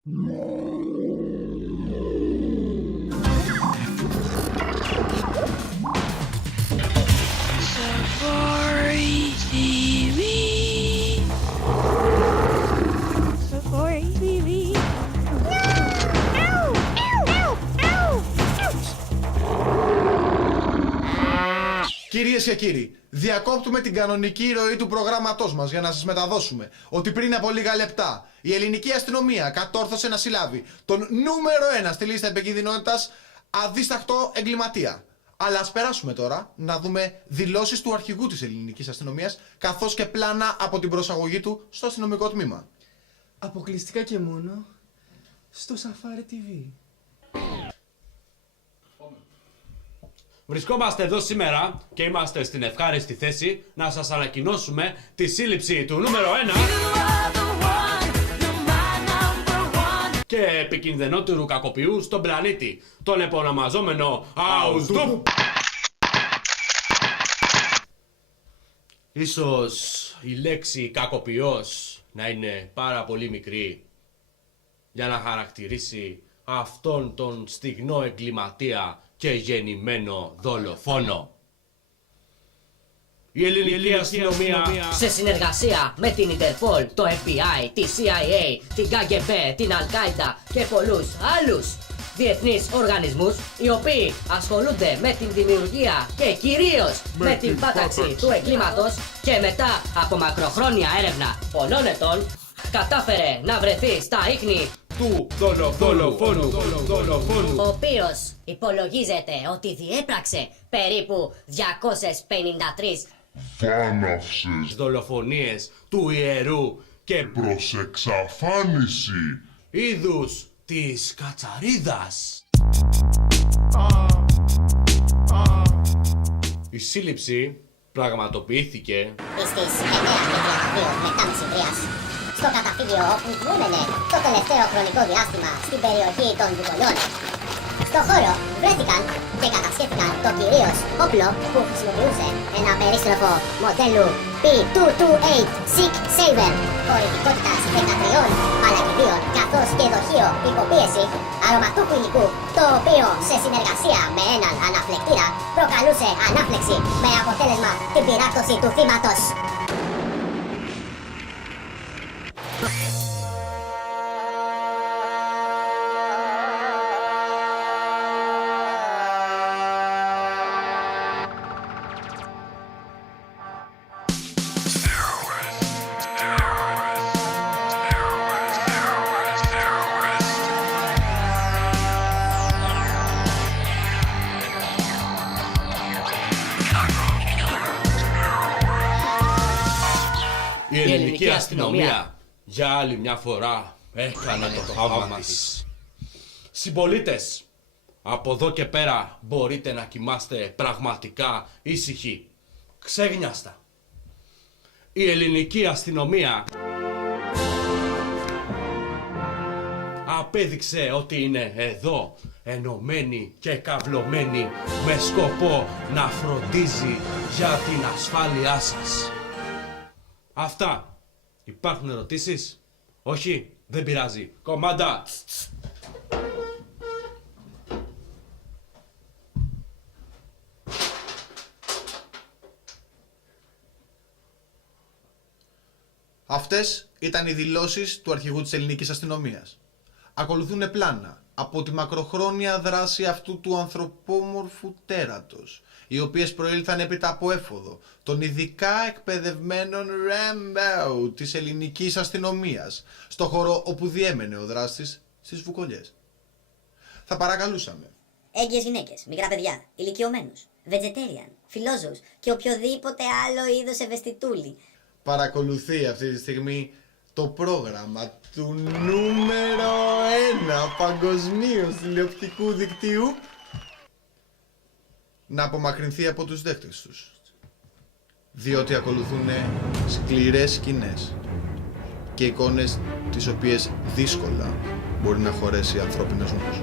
Safari TV. Safari TV. Κυρίες και κύριοι, διακόπτουμε την κανονική ροή του προγράμματός μας για να σας μεταδώσουμε ότι πριν από λίγα λεπτά η ελληνική αστυνομία κατόρθωσε να συλλάβει τον νούμερο 1 στη λίστα επικίνδυνοτητας αδίσταχτο εγκληματία. Αλλά ας περάσουμε τώρα να δούμε δηλώσεις του αρχηγού της ελληνικής αστυνομίας καθώς και πλάνα από την προσαγωγή του στο αστυνομικό τμήμα. Αποκλειστικά και μόνο στο Safari TV. Βρισκόμαστε εδώ σήμερα και είμαστε στην ευχάριστη θέση να σας ανακοινώσουμε τη σύλληψη του νούμερο 1 και επικινδυνότερου κακοποιού στον πλανήτη, τον επωνομαζόμενο Αουσδουπ. Ίσως η λέξη κακοποιός να είναι πάρα πολύ μικρή για να χαρακτηρίσει αυτόν τον στιγνό εγκληματία και γεννημένο δολοφόνο. Η ελληνική αστυνομία σε συνεργασία με την Interpol, το FBI, τη CIA, την KGB, την Al-Qaeda και πολλούς άλλους διεθνείς οργανισμούς οι οποίοι ασχολούνται με την δημιουργία και κυρίως με την πάταξη του εγκλήματος και μετά από μακροχρόνια έρευνα πολλών ετών κατάφερε να βρεθεί στα ίχνη του δολοφόνου, ο οποίος υπολογίζεται ότι διέπραξε περίπου 253 Φάναυσες δολοφονίες του ιερού και προς εξαφάνιση. είδους της κατσαρίδας. Η σύλληψη πραγματοποιήθηκε στις 9:32 μετά μεσημβρίας στο καταφύγιο όπου έμενε το τελευταίο χρονικό διάστημα στην περιοχή των Βουκολιών. Στο χώρο βρέθηκαν και κατασχέθηκαν το κυρίως όπλο που χρησιμοποιούσε ένα περίστροφο μοντέλου P228 Sig Saber χωρητικότητας 13 παλακιδίων καθώς και δοχείο υποπίεση αρωματούχου υλικού, το οποίο σε συνεργασία με έναν αναφλεκτήρα προκαλούσε ανάφλεξη με αποτέλεσμα την πυράκτωση του θύματος. η ελληνική αστυνομία για άλλη μια φορά έκανε το θαύμα της. Συμπολίτες, από εδώ και πέρα μπορείτε να κοιμάστε πραγματικά ήσυχοι, ξέγνιαστα. Η ελληνική αστυνομία απέδειξε ότι είναι εδώ ενωμένη και καυλωμένη με σκοπό να φροντίζει για την ασφάλειά σας. Αυτά. Υπάρχουν ερωτήσεις? Όχι? Δεν πειράζει. Κομμάντα! Αυτές ήταν οι δηλώσεις του αρχηγού της ελληνικής αστυνομίας. Ακολουθούν πλάνα από τη μακροχρόνια δράση αυτού του ανθρωπόμορφου τέρατος, οι οποίες προήλθαν έπειτα από έφοδο των ειδικά εκπαιδευμένων Rambo της ελληνικής αστυνομίας, στο χώρο όπου διέμενε ο δράστης στις Βουκολιές. Θα παρακαλούσαμε Έγκυες γυναίκες, μικρά παιδιά, ηλικιωμένους, vegetarian, φιλόζωους και οποιοδήποτε άλλο είδος ευαισθητούλη. παρακολουθεί αυτή τη στιγμή το πρόγραμμα του νούμερο 1 παγκοσμίως τηλεοπτικού δικτύου να απομακρυνθεί από τους δέχτες τους, διότι ακολουθούν σκληρές σκηνές και εικόνες τις οποίες δύσκολα μπορεί να χωρέσει ανθρώπινος νους.